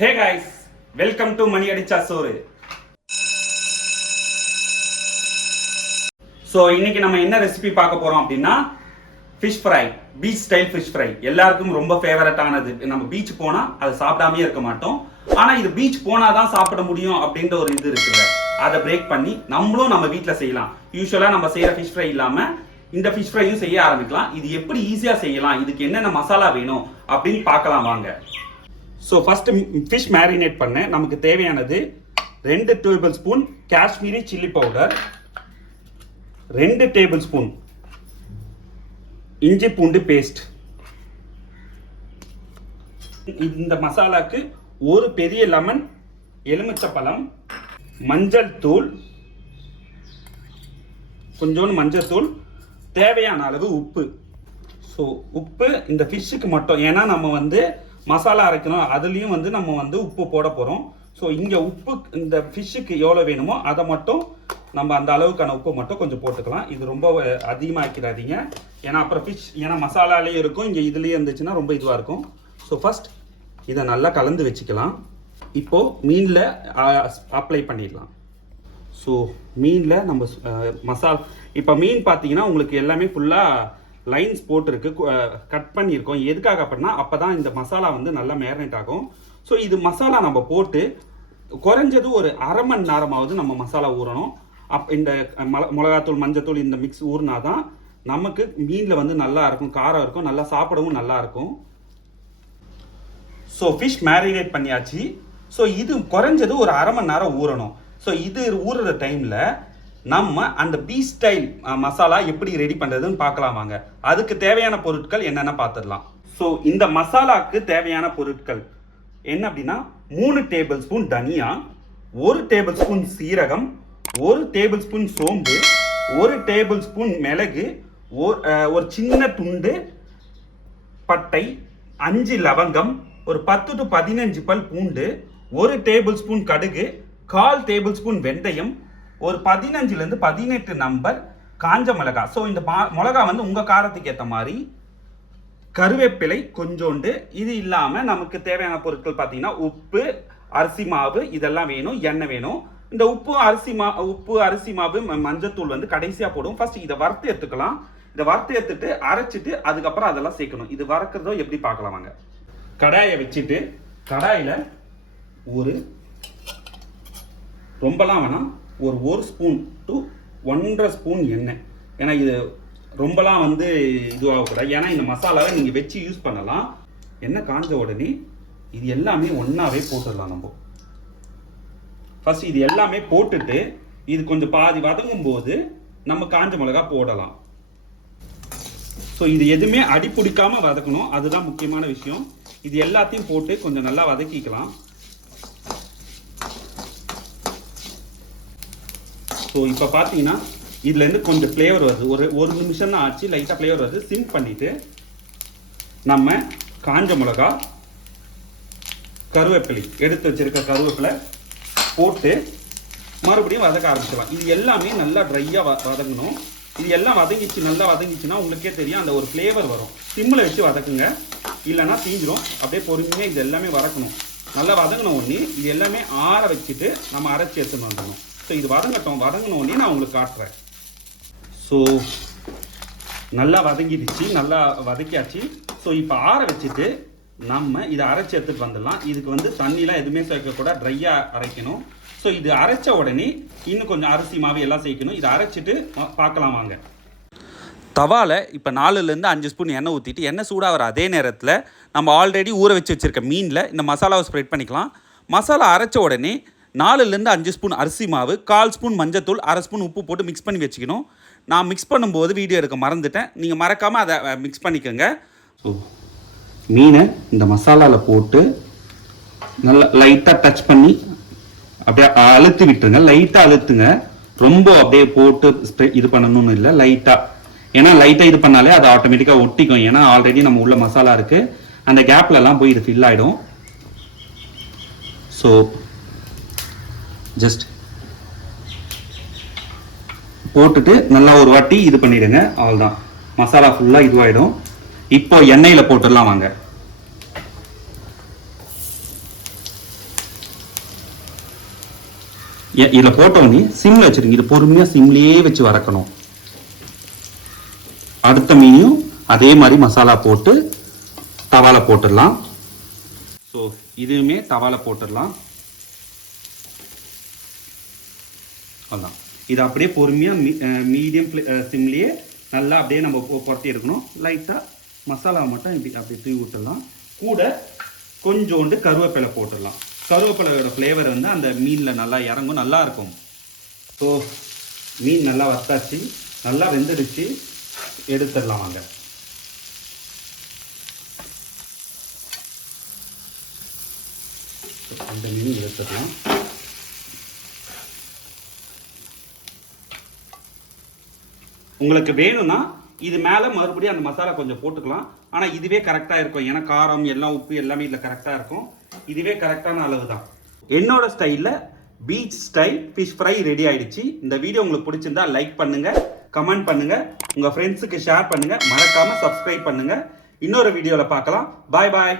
Hey guys, welcome to Mani Adicha Soru. So இன்னைக்கு நம்ம என்ன ரெசிபி பார்க்க போறோம் அப்படின்னா fish fry, beach style fish fry. எல்லாருக்கும் ரொம்ப ஃபேவரட்டானது. நம்ம பீச் போனா அதை சாப்பிடாமே இருக்க மாட்டோம். ஆனா இது பீச் போனா தான் சாப்பிட முடியும் அப்படின்ற ஒரு இது இருக்குல்ல, அதை பிரேக் பண்ணி நம்மளும் நம்ம வீட்டில் செய்யலாம். யூஸ்வலா நம்ம செய்யற ஃபிஷ் ஃப்ரை இல்லாம இந்த ஃபிஷ் ஃப்ரையும் செய்ய ஆரம்பிக்கலாம். இது எப்படி ஈஸியா செய்யலாம், இதுக்கு என்னென்ன மசாலா வேணும் அப்படின்னு பார்க்கலாம் வாங்க. ஸோ ஃபர்ஸ்ட் ஃபிஷ் மேரினேட் பண்ண நமக்கு தேவையானது 2 table spoon Kashmiri chilli powder, 2 table spoon இஞ்சி பூண்டு பேஸ்ட். இந்த மசாலாக்கு ஒரு பெரிய லெமன், எலுமிச்சப்பழம், மஞ்சள் தூள், கொஞ்சோண்டு மஞ்சள் தூள், தேவையான அளவு உப்பு. ஸோ உப்பு இந்த ஃபிஷ்ஷுக்கு மட்டும், ஏன்னா நம்ம மசாலா அரைக்கணும், அதுலேயும் நம்ம உப்பு போட போகிறோம். ஸோ இங்கே உப்பு இந்த ஃபிஷ்ஷுக்கு எவ்வளோ வேணுமோ அதை மட்டும் நம்ம அந்த அளவுக்கான உப்பு மட்டும் கொஞ்சம் போட்டுக்கலாம். இது ரொம்ப அதிகமாக்கிடாதீங்க, ஏன்னா அப்புறம் ஃபிஷ் ஏன்னா மசாலாலேயும் இருக்கும், இங்கே இதுலேயே இருந்துச்சுன்னா ரொம்ப இதுவாக இருக்கும். ஸோ ஃபஸ்ட் இதை நல்லா கலந்து வச்சுக்கலாம். இப்போது மீனில் அப்ளை பண்ணிடலாம். ஸோ மீனில் நம்ம இப்போ மீன் பார்த்தீங்கன்னா உங்களுக்கு எல்லாமே ஃபுல்லாக லைன்ஸ் போட்டிருக்கு, கட் பண்ணியிருக்கோம். எதுக்காக அப்படின்னா அப்போ தான் இந்த மசாலா நல்லா மேரினேட் ஆகும். ஸோ இது மசாலா நம்ம போட்டு குறைஞ்சது ஒரு அரை மணி நேரமாவது நம்ம மசாலா ஊறணும். இந்த மிளகாத்தூள், மஞ்சத்தூள் இந்த மிக்ஸ் ஊறினா தான் நமக்கு மீனில் நல்லா இருக்கும், காரம் இருக்கும், நல்லா சாப்பிடவும் நல்லா இருக்கும். ஸோ ஃபிஷ் மேரினேட் பண்ணியாச்சு. ஸோ இது குறைஞ்சது ஒரு அரை மணி நேரம் ஊறணும். ஸோ இது ஊறுற டைமில் நம்ம அந்த பீச் ஸ்டைல் மசாலா எப்படி ரெடி பண்ணுறதுன்னு பார்க்கலாம் வாங்க. அதுக்கு தேவையான பொருட்கள் என்னென்ன பார்த்துடலாம். ஸோ இந்த மசாலாவுக்கு தேவையான பொருட்கள் என்ன அப்படின்னா 3 டேபிள் ஸ்பூன் தனியா, 1 டேபிள் ஸ்பூன் சீரகம், 1 டேபிள் ஸ்பூன் சோம்பு, 1 டேபிள் ஸ்பூன் மிளகு, ஒரு சின்ன துண்டு பட்டை, 5 லவங்கம், ஒரு 10 to 15 பல் பூண்டு, 1 டேபிள் ஸ்பூன் கடுகு, 1/4 டேபிள் ஸ்பூன் வெந்தயம், ஒரு 15 to 18 நம்பர் காஞ்ச மிளகா. ஸோ இந்த மிளகா உங்கள் காரத்துக்கு ஏற்ற மாதிரி, கருவேப்பிலை கொஞ்சோண்டு. இது இல்லாமல் நமக்கு தேவையான பொருட்கள் பார்த்தீங்கன்னா உப்பு, அரிசி மாவு, இதெல்லாம் வேணும், எண்ணெய் வேணும். இந்த உப்பு, அரிசி மாவு, மஞ்சத்தூள் கடைசியாக போடும். ஃபர்ஸ்ட் இதை வறுத்து எடுத்துக்கலாம். இதை வறுத்து எடுத்துட்டு அரைச்சிட்டு அதுக்கப்புறம் அதெல்லாம் சேர்க்கணும். இது வறுக்கிறதோ எப்படி பார்க்கலாம் வாங்க. கடாயை வச்சுட்டு கடாயில் ஒரு ரொம்பலாம் வேணாம், ஒரு ஸ்பூன் டு 1.5 ஸ்பூன் எண்ணெய். ஏன்னா இது ரொம்பலாம் இதுவாகக்கூடாது, ஏன்னா இந்த மசாலாவை நீங்கள் வச்சு யூஸ் பண்ணலாம். எண்ணெய் காஞ்ச உடனே இது எல்லாமே ஒன்றாவே போட்டுடலாம். நம்ம ஃபர்ஸ்ட் இது எல்லாமே போட்டுட்டு இது கொஞ்சம் பாதி வதங்கும் போது நம்ம காஞ்ச மிளகா போடலாம். ஸோ இது எதுவுமே அடி பிடிக்காம வதக்கணும், அதுதான் முக்கியமான விஷயம். இது எல்லாத்தையும் போட்டு கொஞ்சம் நல்லா வதக்கிக்கலாம். ஸோ இப்போ பார்த்தீங்கன்னா இதுலேருந்து கொஞ்சம் ஃப்ளேவர் வருது. ஒரு நிமிஷம் தான் ஆச்சு, லைட்டாக ஃப்ளேவர் வருது. சிம் பண்ணிவிட்டு நம்ம காஞ்ச மிளகா, கருவேப்பிலை, எடுத்து வச்சிருக்க கருவேப்பிலை போட்டு மறுபடியும் வதக்க ஆரம்பிச்சிடலாம். இது எல்லாமே நல்லா ட்ரையாக வதங்கணும். இது எல்லாம் நல்லா வதங்கிச்சுன்னா உங்களுக்கே தெரியும், அந்த ஒரு ஃப்ளேவர் வரும். சிம்மில் வச்சு வதக்குங்க, இல்லைன்னா தீஞ்சிரும். அப்படியே பொறுமையாக இது எல்லாமே வதக்கணும். நல்லா வதங்கின உடனே இது எல்லாமே ஆற வச்சுட்டு நம்ம அரைச்சி எடுத்துன்னு வந்துடணும். ஸோ இது வதங்கின உடனே நான் உங்களுக்கு காட்டுறேன். ஸோ நல்லா வதங்கிடுச்சு, நல்லா வதக்கியாச்சு. ஸோ இப்போ ஆற வச்சுட்டு நம்ம இதை அரைச்சி எடுத்துகிட்டு வந்துடலாம். இதுக்கு தண்ணிலாம் எதுவுமே சேர்க்கக்கூட, ட்ரையாக அரைக்கணும். ஸோ இது அரைச்ச உடனே இன்னும் கொஞ்சம் அரிசி மாவு எல்லாம் சேர்க்கணும். இதை அரைச்சிட்டு பார்க்கலாம் வாங்க. தவாவில் இப்போ 4-5 ஸ்பூன் எண்ணெய் ஊற்றிட்டு, எண்ணெய் சூடாகிற அதே நேரத்தில் நம்ம ஆல்ரெடி ஊற வச்சு வச்சுருக்க மீனில் இந்த மசாலாவை ஸ்ப்ரெட் பண்ணிக்கலாம். மசாலா அரைச்ச உடனே 4-5 ஸ்பூன் அரிசி மாவு, 1/4 ஸ்பூன் மஞ்சத்தூள், 1/2 ஸ்பூன் உப்பு போட்டு மிக்ஸ் பண்ணி வச்சுக்கணும். நான் மிக்ஸ் பண்ணும்போது வீடியோ எடுக்க மறந்துட்டேன், நீங்கள் மறக்காமல் அதை மிக்ஸ் பண்ணிக்கோங்க. ஸோ மீனை இந்த மசாலாவில் போட்டு நல்லா லைட்டாக டச் பண்ணி அப்படியே அழுத்தி விட்டுருங்க. லைட்டாக அழுத்துங்க, ரொம்ப அப்படியே போட்டு இது பண்ணணும்னு இல்லை, லைட்டாக. ஏன்னா லைட்டாக இது பண்ணாலே அது ஆட்டோமேட்டிக்காக ஒட்டிக்கும். ஏன்னா ஆல்ரெடி நம்ம உள்ள மசாலா இருக்குது, அந்த கேப்லலாம் போய் இது ஃபில் ஆகிடும். ஸோ ஜஸ்ட் போட்டுட்டு நல்லா ஒரு வாட்டி இது பண்ணிடுங்க, அவ்வளோதான். மசாலா ஃபுல்லாக இதுவாகிடும். இப்போ எண்ணெயில் போட்டுடலாம் வாங்க. இதில் போட்டோன்னே சிம்மில் வச்சுருங்க. இது பொறுமையாக சிம்லேயே வச்சு வதக்கணும். அடுத்த மீனையும் அதே மாதிரி மசாலா போட்டு தவால போட்டுடலாம். ஸோ இதுவுமே தவால போட்டுடலாம். அதான் இது அப்படியே பொறுமையாக மீடியம் சிம்லேயே நல்லா அப்படியே நம்ம புரட்டி எடுக்கணும். லைட்டாக மசாலா மட்டும் இப்படி அப்படியே தூவி விட்டுடலாம். கூட கொஞ்சோண்டு கருவேப்பிலை போட்டுடலாம். கருவேப்பிலையோட ஃப்ளேவர் வந்து அந்த மீனில் நல்லா இறங்கும், நல்லா இருக்கும். ஸோ மீன் நல்லா வத்தாச்சு, நல்லா வெந்துடுச்சு, எடுத்துடலாம் வாங்க. அந்த மீன் எடுத்துடலாம். உங்களுக்கு வேணும்னா இது மேலே மறுபடியும் அந்த மசாலா கொஞ்சம் போட்டுக்கலாம். ஆனால் இதுவே கரெக்டாக இருக்கும். ஏன்னா காரம் எல்லாம் உப்பு எல்லாமே இதில் கரெக்டாக இருக்கும். இதுவே கரெக்டான அளவு தான். என்னோட ஸ்டைலில் beach style fish fry ready ஆயிடுச்சு. இந்த வீடியோ உங்களுக்கு பிடிச்சிருந்தா லைக் பண்ணுங்க, கமெண்ட் பண்ணுங்க, உங்கள் ஃப்ரெண்ட்ஸுக்கு ஷேர் பண்ணுங்க, மறக்காமல் சப்ஸ்கிரைப் பண்ணுங்க. இன்னொரு வீடியோவில் பார்க்கலாம். பாய் பாய்.